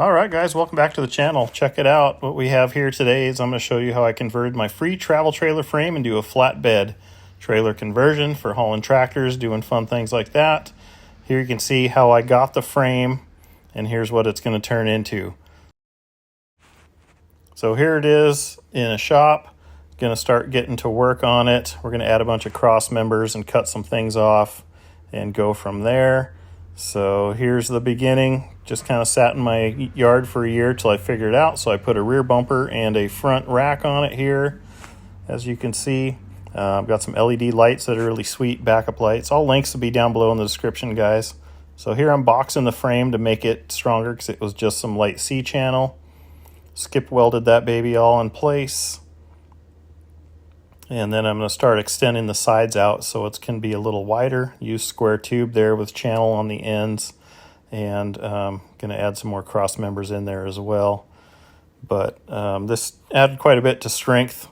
All right, guys, welcome back to the channel. Check it out. What we have here today is I'm going to show you how I converted my free travel trailer frame into a flatbed trailer conversion for hauling tractors, doing fun things like that. Here you can see how I got the frame, and here's what it's going to turn into. So here it is in a shop. Going to start getting to work on it. We're going to add a bunch of cross members and cut some things off and go from there. So here's the beginning. Just kind of sat in my yard for a year till I figured it out. So I put a rear bumper and a front rack on it here. As you can see, I've got some LED lights that are really sweet, backup lights. All links will be down below in the description, guys. So here I'm boxing the frame to make it stronger because it was just some light C channel. Skip welded that baby all in place. And then I'm going to start extending the sides out so it can be a little wider. Use square tube there with channel on the ends. And going to add some more cross members in there as well. But this added quite a bit to strength.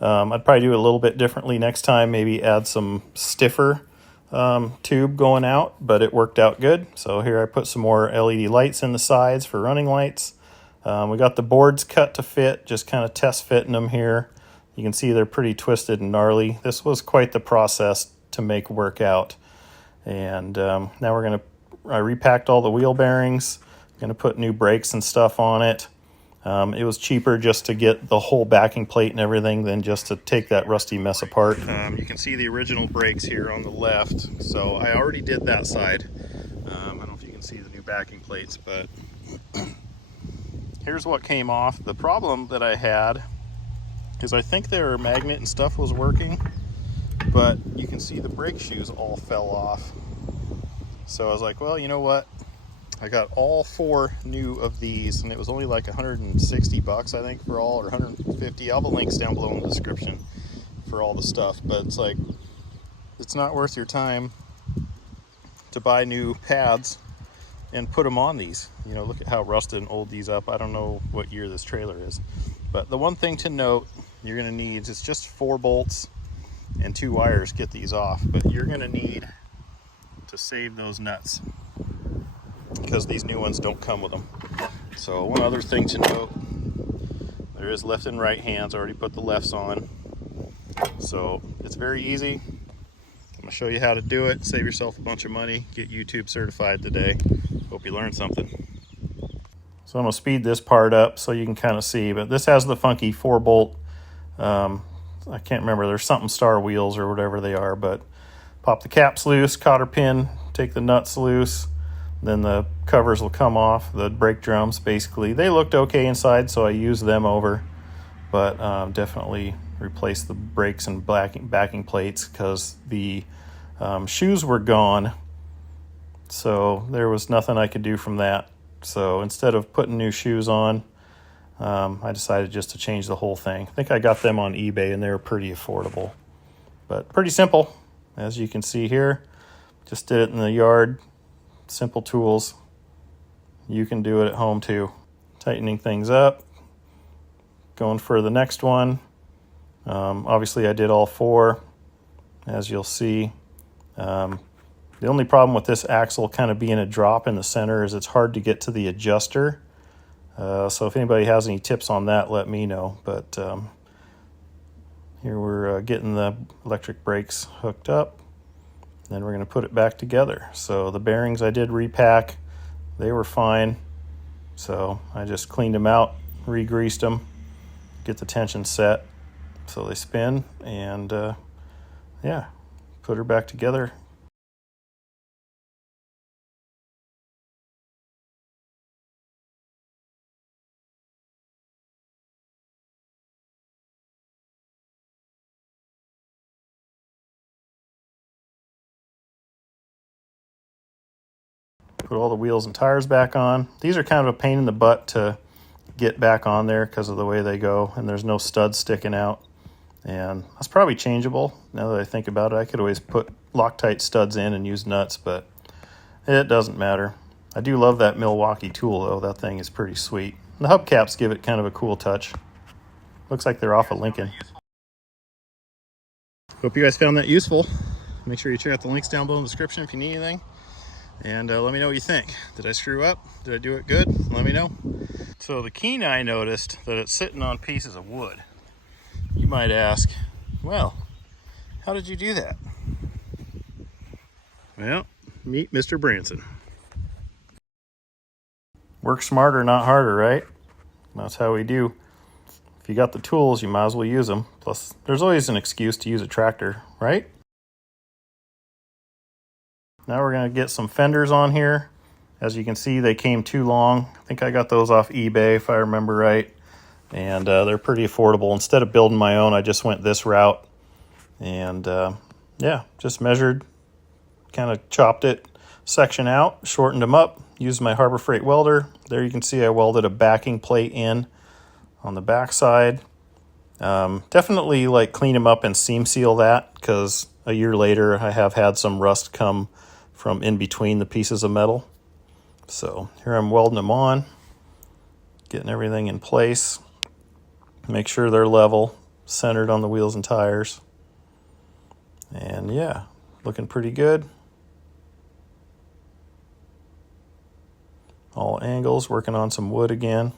I'd probably do it a little bit differently next time. Maybe add some stiffer tube going out, but it worked out good. So here I put some more LED lights in the sides for running lights. We got the boards cut to fit, just kind of test fitting them here. You can see they're pretty twisted and gnarly. This was quite the process to make work out. And now we're going to, I repacked all the wheel bearings. Going to put new brakes and stuff on it. It was cheaper just to get the whole backing plate and everything than just to take that rusty mess apart. You can see the original brakes here on the left. So I already did that side. I don't know if you can see the new backing plates, but here's what came off. The problem that I had is I think their magnet and stuff was working, but you can see the brake shoes all fell off. So I was like, well, you know what? I got all 4 new of these, and it was only like 160 bucks, I think, for all, or 150. I'll have the links down below in the description for all the stuff, but it's like, it's not worth your time to buy new pads and put them on these. You know, look at how rusted and old these up. I don't know what year this trailer is. But the one thing to note you're going to need is just 4 bolts and 2 wires to get these off. But you're going to need to save those nuts because these new ones don't come with them. So one other thing to note, there is left and right hands. I already put the lefts on. So it's very easy. I'm going to show you how to do it. Save yourself a bunch of money. Get YouTube certified today. Hope you learned something. So I'm going to speed this part up so you can kind of see, but this has the funky 4-bolt, I can't remember, there's something star wheels or whatever they are, but pop the caps loose, cotter pin, take the nuts loose, then the covers will come off, the brake drums basically. They looked okay inside, so I used them over, but definitely replace the brakes and backing plates because the shoes were gone, so there was nothing I could do from that. So instead of putting new shoes on, I decided just to change the whole thing. I think I got them on eBay and they were pretty affordable, but pretty simple. As you can see here, just did it in the yard. Simple tools. You can do it at home too. Tightening things up. Going for the next one. Obviously I did all 4, as you'll see. The only problem with this axle kind of being a drop in the center is it's hard to get to the adjuster. So if anybody has any tips on that, let me know. But here we're getting the electric brakes hooked up. Then we're going to put it back together. So the bearings I did repack. They were fine. So I just cleaned them out, re-greased them, get the tension set so they spin, and yeah, put her back together. Put all the wheels and tires back on. These are kind of a pain in the butt to get back on there because of the way they go, and there's no studs sticking out. And that's probably changeable. Now that I think about it, I could always put Loctite studs in and use nuts, but it doesn't matter. I do love that Milwaukee tool, though. That thing is pretty sweet. The hubcaps give it kind of a cool touch. Looks like they're off of Lincoln. Hope you guys found that useful. Make sure you check out the links down below in the description if you need anything. And let me know what you think. Did I screw up? Did I do it good? Let me know. So the Kenai noticed that it's sitting on pieces of wood. You might ask, well, how did you do that? Well, meet Mr. Branson. Work smarter, not harder, right? That's how we do. If you got the tools, you might as well use them. Plus, there's always an excuse to use a tractor, right? Now we're going to get some fenders on here. As you can see, they came too long. I think I got those off eBay, if I remember right. And they're pretty affordable. Instead of building my own, I just went this route. And yeah, just measured, kind of chopped it section out, shortened them up, used my Harbor Freight welder. There you can see I welded a backing plate in on the back side. Definitely like clean them up and seam seal that, because a year later I have had some rust come from in between the pieces of metal. So here I'm welding them on, getting everything in place. Make sure they're level, centered on the wheels and tires. And yeah, looking pretty good. All angles, working on some wood again.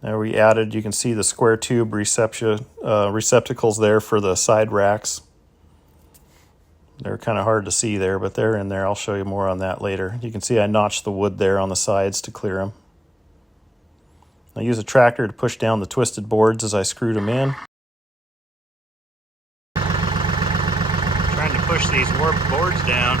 There we added, you can see the square tube receptacles there for the side racks. They're kind of hard to see there, but they're in there. I'll show you more on that later. You can see I notched the wood there on the sides to clear them. I use a tractor to push down the twisted boards as I screwed them in. Trying to push these warped boards down.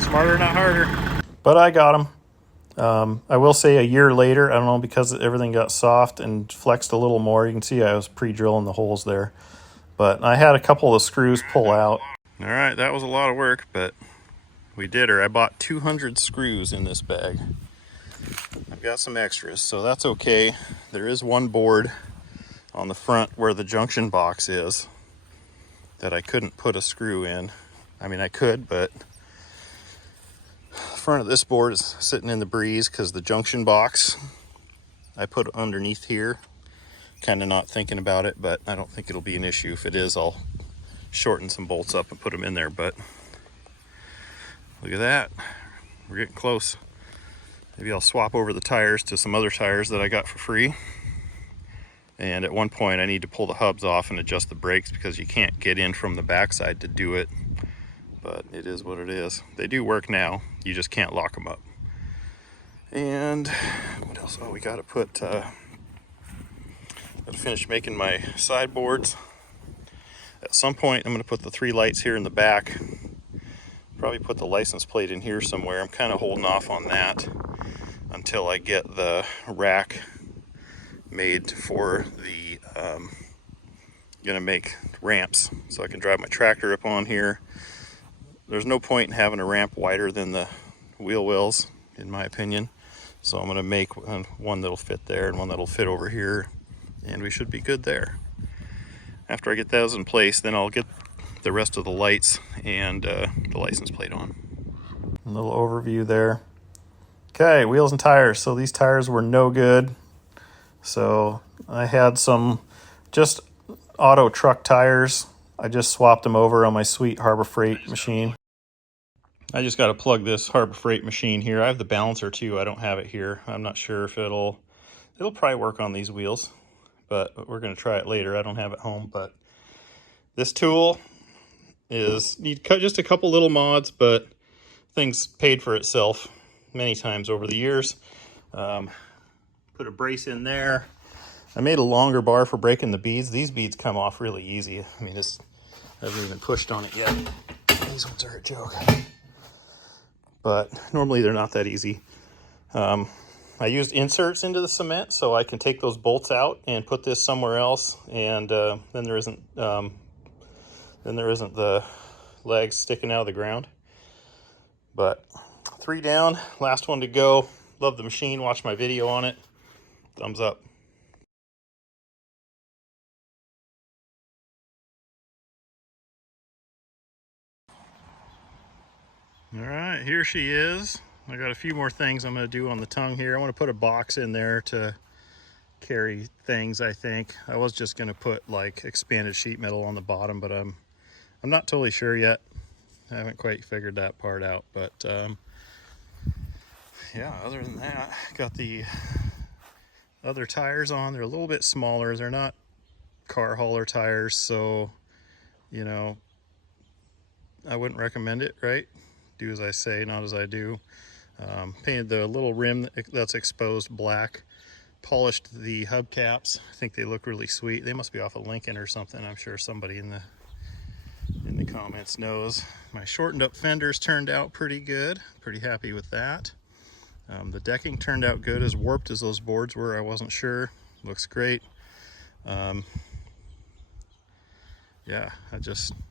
Smarter, not harder. But I got them. I will say a year later, I don't know, because everything got soft and flexed a little more. You can see I was pre-drilling the holes there. But I had a couple of screws pull out. All right, that was a lot of work, but we did her. I bought 200 screws in this bag. I've got some extras, so that's okay. There is one board on the front where the junction box is that I couldn't put a screw in. I mean, I could, but the front of this board is sitting in the breeze because the junction box I put underneath here. Kind of not thinking about it, but I don't think it'll be an issue. If it is, I'll shorten some bolts up and put them in there. But look at that, we're getting close. Maybe I'll swap over the tires to some other tires that I got for free. And at one point I need to pull the hubs off and adjust the brakes because you can't get in from the backside to do it. But it is what it is. They do work now, you just can't lock them up. And what else? Oh, we got to put, got to finish making my sideboards. At some point I'm going to put the 3 lights here in the back. Probably put the license plate in here somewhere. I'm kind of holding off on that until I get the rack made for the, gonna make ramps so I can drive my tractor up on here. There's no point in having a ramp wider than the wheel wells, in my opinion. So I'm gonna make one that'll fit there and one that'll fit over here, and we should be good there. After I get those in place, then I'll get the rest of the lights and the license plate on. A little overview there. Okay, wheels and tires. So these tires were no good. So I had some just auto truck tires. I just swapped them over on my sweet Harbor Freight machine. I just got to plug this Harbor Freight machine here. I have the balancer too. I don't have it here. I'm not sure if it'll probably work on these wheels, but we're going to try it later. I don't have it home, but this tool is need just a couple little mods, but things paid for itself many times over the years. Put a brace in there. I made a longer bar for breaking the beads. These beads come off really easy. I mean, I haven't even pushed on it yet. These ones are a joke. But normally they're not that easy. I used inserts into the cement so I can take those bolts out and put this somewhere else, and then there isn't the legs sticking out of the ground. But 3 down, last one to go. Love the machine. Watch my video on it. Thumbs up. All right, here she is. I got a few more things I'm going to do on the tongue here. I want to put a box in there to carry things, I think. I was just gonna put like expanded sheet metal on the bottom, but I'm not totally sure yet. I haven't quite figured that part out, but yeah, other than that, got the other tires on. They're a little bit smaller. They're not car hauler tires, so you know, I wouldn't recommend it, right? Do as I say, not as I do. Painted the little rim that's exposed black, polished the hubcaps. I think they look really sweet. They must be off of Lincoln or something. I'm sure somebody in the comments knows. My shortened up fenders turned out pretty good. Pretty happy with that. The decking turned out good. As warped as those boards were, I wasn't sure. Looks great. Yeah,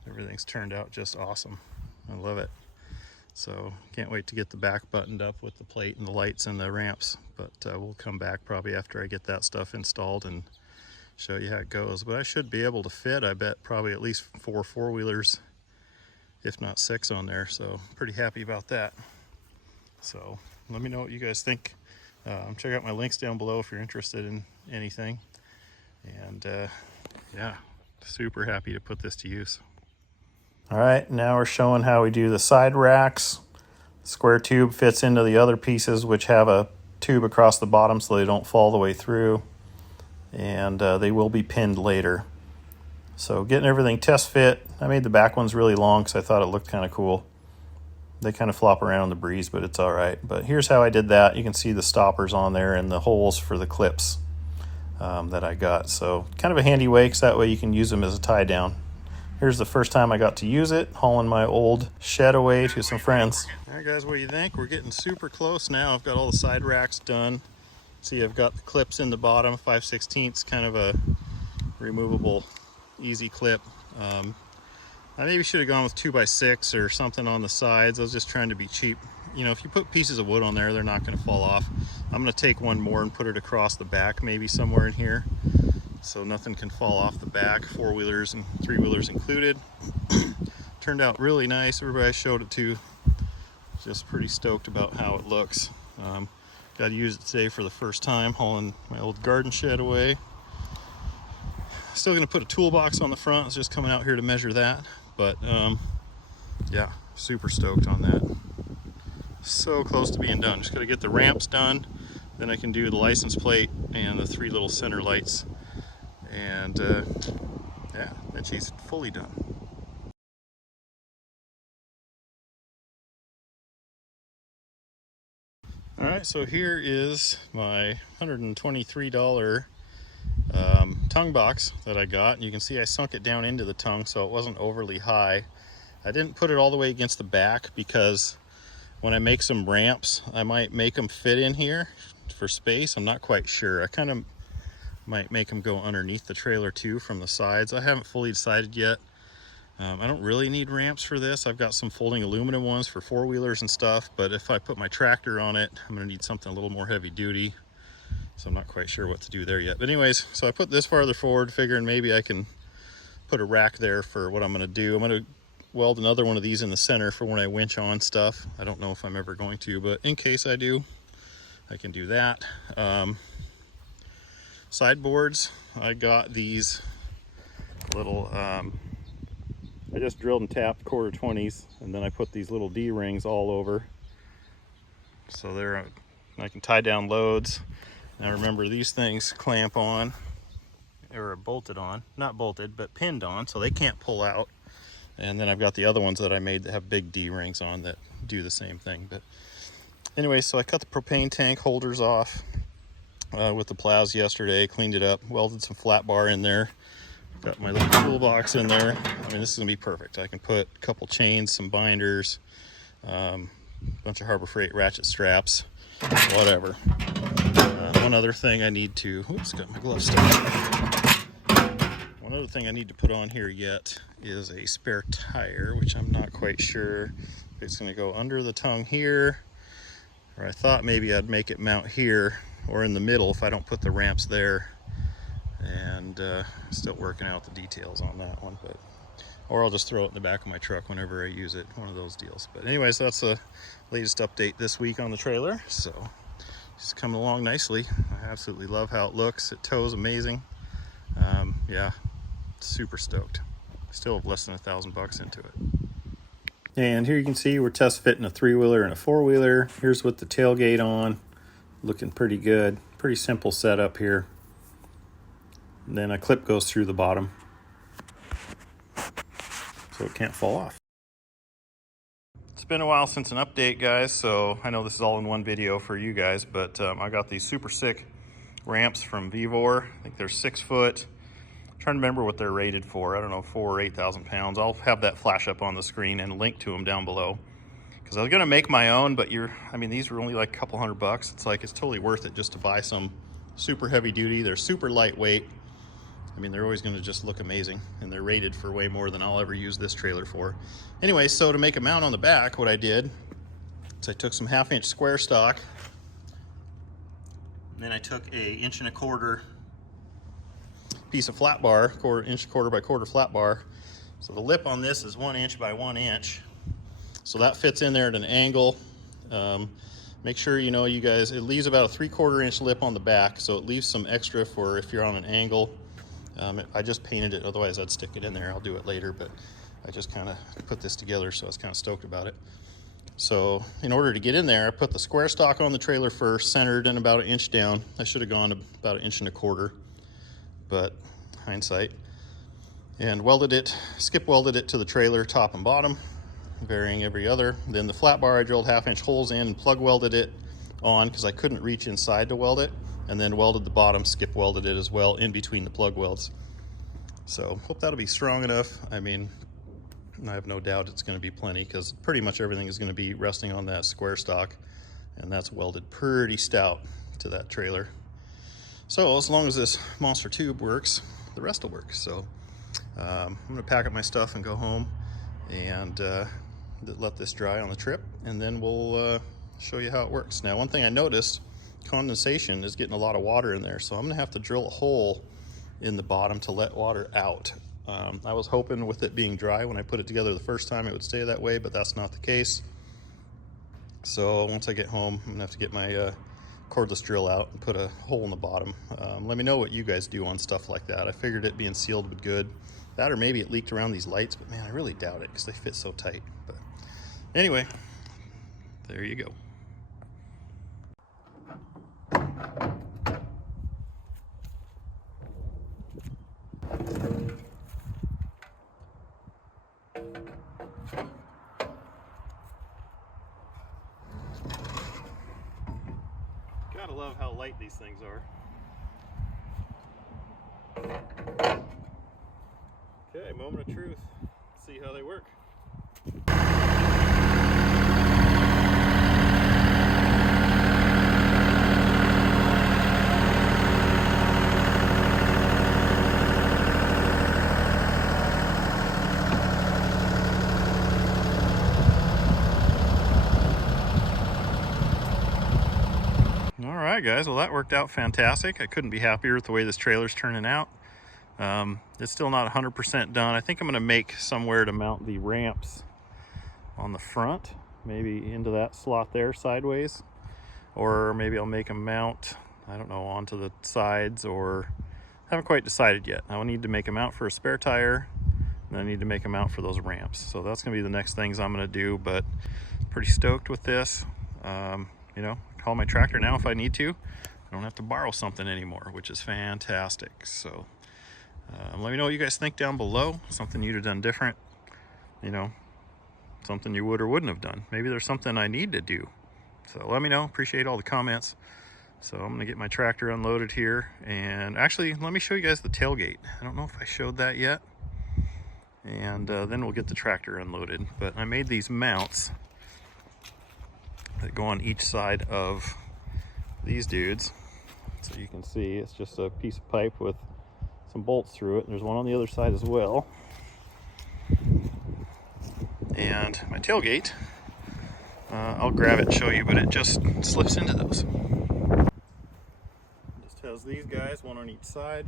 everything's turned out just awesome. I love it. So can't wait to get the back buttoned up with the plate and the lights and the ramps, but we'll come back probably after I get that stuff installed and show you how it goes. But I should be able to fit, I bet, probably at least 4 4-wheelers, if not 6 on there, so pretty happy about that. So let me know what you guys think. Check out my links down below if you're interested in anything. And yeah, super happy to put this to use. All right, now we're showing how we do the side racks. Square tube fits into the other pieces, which have a tube across the bottom so they don't fall the way through. And they will be pinned later. So getting everything test fit. I made the back ones really long because I thought it looked kind of cool. They kind of flop around in the breeze, but it's all right. But here's how I did that. You can see the stoppers on there and the holes for the clips that I got. So kind of a handy way, because that way you can use them as a tie down. Here's the first time I got to use it, hauling my old shed away to some friends. All right, guys, what do you think? We're getting super close now. I've got all the side racks done. See, I've got the clips in the bottom, 5/16, kind of a removable, easy clip. I maybe should have gone with 2x6 or something on the sides. I was just trying to be cheap. You know, if you put pieces of wood on there, they're not going to fall off. I'm going to take one more and put it across the back, maybe somewhere in here, so nothing can fall off the back, 4-wheelers and 3-wheelers included. Turned out really nice. Everybody I showed it to, just pretty stoked about how it looks. Got to use it today for the first time, hauling my old garden shed away. Still going to put a toolbox on the front. It's just coming out here to measure that, but yeah, super stoked on that. So close to being done. Just got to get the ramps done, then I can do the license plate and the 3 little center lights, and yeah, then she's fully done. All right, so here is my $123 tongue box that I got. And you can see I sunk it down into the tongue so it wasn't overly high. I didn't put it all the way against the back because when I make some ramps, I might make them fit in here for space. I'm not quite sure. I kind of might make them go underneath the trailer too from the sides. I haven't fully decided yet. I don't really need ramps for this. I've got some folding aluminum ones for 4-wheelers and stuff, but if I put my tractor on it, I'm gonna need something a little more heavy duty. So I'm not quite sure what to do there yet. But anyways, so I put this farther forward, figuring maybe I can put a rack there for what I'm gonna do. I'm gonna weld another one of these in the center for when I winch on stuff. I don't know if I'm ever going to, but in case I do, I can do that. Sideboards, I got these little, I just drilled and tapped 1/4-20s, and then I put these little D-rings all over. So there, I can tie down loads. Now remember, these things clamp on, or bolted on, not bolted, but pinned on, so they can't pull out. And then I've got the other ones that I made that have big D-rings on that do the same thing. But anyway, so I cut the propane tank holders off with the plows yesterday, cleaned it up, welded some flat bar in there. Got my little toolbox in there. I mean, this is gonna be perfect. I can put a couple chains, some binders, a bunch of Harbor Freight ratchet straps, whatever. One other thing I need to, oops, got my glove stuck. One other thing I need to put on here yet is a spare tire, which I'm not quite sure if it's gonna go under the tongue here, or I thought maybe I'd make it mount here or in the middle if I don't put the ramps there. And still working out the details on that one, but or I'll just throw it in the back of my truck whenever I use it, one of those deals. But anyways, that's the latest update this week on the trailer. So Just coming along nicely. I absolutely love how it looks. It tows amazing. Yeah, super stoked. Still have less than $1,000 into it. And here you can see we're test fitting a 3-wheeler and a 4-wheeler. Here's with the tailgate on, looking pretty good. Pretty simple setup here. And then a clip goes through the bottom, so it can't fall off. It's been a while since an update, guys, so I know this is all in one video for you guys, but I got these super sick ramps from VEVOR. I think they're 6 foot. I'm trying to remember what they're rated for. I don't know, 4,000 or 8,000 pounds. I'll have that flash up on the screen and link to them down below. Because I was gonna make my own, but these were only like a couple $100. It's like, it's totally worth it just to buy some super heavy duty. They're super lightweight. I mean, they're always gonna just look amazing, and they're rated for way more than I'll ever use this trailer for. Anyway, so to make a mount on the back, what I did is I took some 1/2-inch square stock, and then I took a 1.25 inch piece of flat bar, 1.25 inch by 1/4 flat bar. So the lip on this is 1 inch by 1 inch. So that fits in there at an angle. Make sure you guys, it leaves about a 3/4 inch lip on the back, so it leaves some extra for if you're on an angle. I just painted it, otherwise I'd stick it in there. I'll do it later, but I just kind of put this together, so I was kind of stoked about it. So in order to get in there, I put the square stock on the trailer first, centered and about 1 inch down. I should have gone to about 1.25 inches, but hindsight. And welded it, skip welded it to the trailer top and bottom, varying every other. Then the flat bar, I drilled 1/2 inch holes in and plug welded it on because I couldn't reach inside to weld it. And then welded the bottom, skip welded it as well in between the plug welds. So hope that'll be strong enough. I mean, I have no doubt it's going to be plenty because pretty much everything is going to be resting on that square stock, and that's welded pretty stout to that trailer. So as long as this monster tube works, the rest will work. So I'm going to pack up my stuff and go home and let this dry on the trip, and then we'll show you how it works. Now, one thing I noticed, condensation is getting a lot of water in there, so I'm gonna have to drill a hole in the bottom to let water out. I was hoping with it being dry when I put it together the first time it would stay that way, but that's not the case. So once I get home, I'm gonna have to get my cordless drill out and put a hole in the bottom. Let me know what you guys do on stuff like that. I figured it being sealed would be good. That, or maybe it leaked around these lights, but man, I really doubt it because they fit so tight. But anyway, there you go. Gotta love how light these things are. Okay, moment of truth. Let's see how they work. All right, guys, well, that worked out fantastic. I couldn't be happier with the way this trailer's turning out. It's still not 100% done. I think I'm going to make somewhere to mount the ramps on the front, maybe into that slot there sideways, or maybe I'll make them mount, I don't know, onto the sides, or haven't quite decided yet. I will need to make a mount for a spare tire, and I need to make a mount for those ramps. So that's going to be the next things I'm going to do, but pretty stoked with this. Call my tractor now if I need to. I don't have to borrow something anymore, which is fantastic. So let me know what you guys think down below. Something you'd have done different, something you would or wouldn't have done. Maybe there's something I need to do. So let me know. Appreciate all the comments. So I'm gonna get my tractor unloaded here, and actually let me show you guys the tailgate. I don't know if I showed that yet, and then we'll get the tractor unloaded. But I made these mounts that go on each side of these dudes. So you can see it's just a piece of pipe with some bolts through it. There's one on the other side as well. And my tailgate, I'll grab it and show you, but it just slips into those. Just has these guys, one on each side.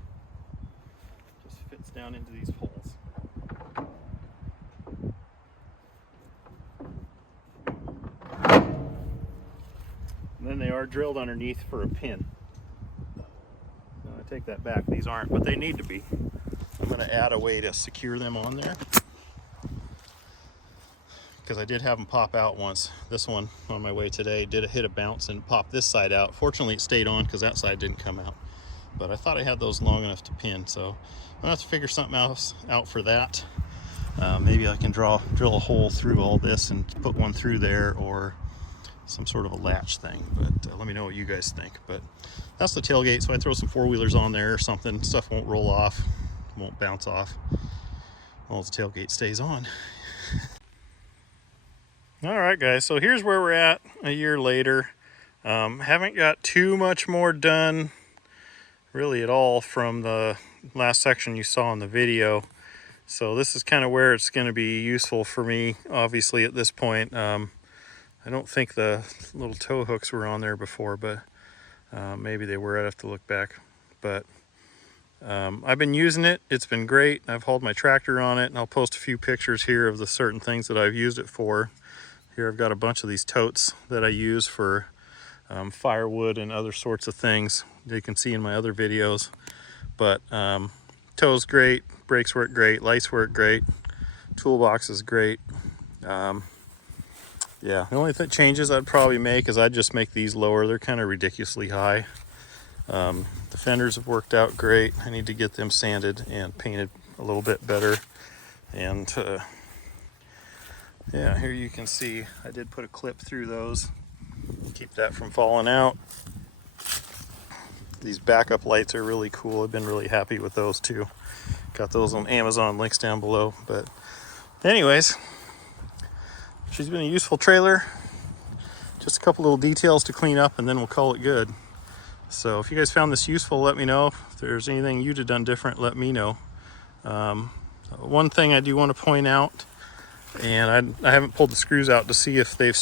Just fits down into these holes. And then they are drilled underneath for a pin. No, I take that back, these aren't, but they need to be. I'm going to add a way to secure them on there, because I did have them pop out once. This one on my way today did hit a bounce and pop this side out. Fortunately it stayed on because that side didn't come out, but I thought I had those long enough to pin, so I'm gonna have to figure something else out for that. Maybe I can drill a hole through all this and put one through there, or some sort of a latch thing, but let me know what you guys think. But that's the tailgate, so I throw some four-wheelers on there or something, stuff won't roll off, won't bounce off, all the tailgate stays on. All right guys, so here's where we're at a year later. Haven't got too much more done really at all from the last section you saw in the video, so this is kind of where it's going to be useful for me obviously at this point. I don't think the little tow hooks were on there before, but maybe they were. I'd have to look back. But I've been using it. It's been great. I've hauled my tractor on it, and I'll post a few pictures here of the certain things that I've used it for. Here I've got a bunch of these totes that I use for firewood and other sorts of things that you can see in my other videos. But tow's great, brakes work great, lights work great, toolbox is great. Yeah, the only changes I'd probably make is I'd just make these lower. They're kind of ridiculously high. The fenders have worked out great. I need to get them sanded and painted a little bit better. And yeah, here you can see I did put a clip through those, keep that from falling out. These backup lights are really cool. I've been really happy with those too. Got those on Amazon, links down below. But anyways, she's been a useful trailer. Just a couple little details to clean up and then we'll call it good. So if you guys found this useful, let me know. If there's anything you'd have done different, let me know. One thing I do want to point out, and I haven't pulled the screws out to see if they've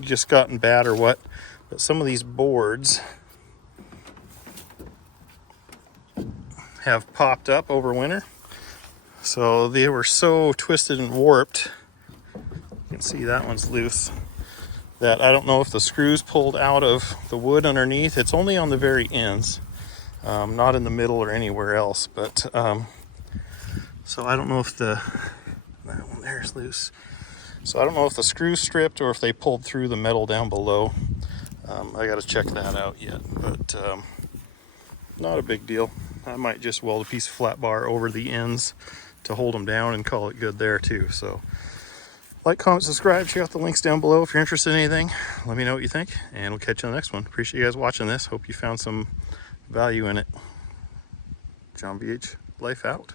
just gotten bad or what, but some of these boards have popped up over winter. So they were so twisted and warped, you can see that one's loose, that I don't know if the screws pulled out of the wood underneath. It's only on the very ends, not in the middle or anywhere else. But so I don't know if that one there is loose. So I don't know if the screws stripped or if they pulled through the metal down below. I got to check that out yet, but not a big deal. I might just weld a piece of flat bar over the ends to hold them down and call it good there too. So like, comment, subscribe, check out the links down below if you're interested in anything. Let me know what you think, and we'll catch you on the next one. Appreciate you guys watching this. Hope you found some value in it. John VH, life out.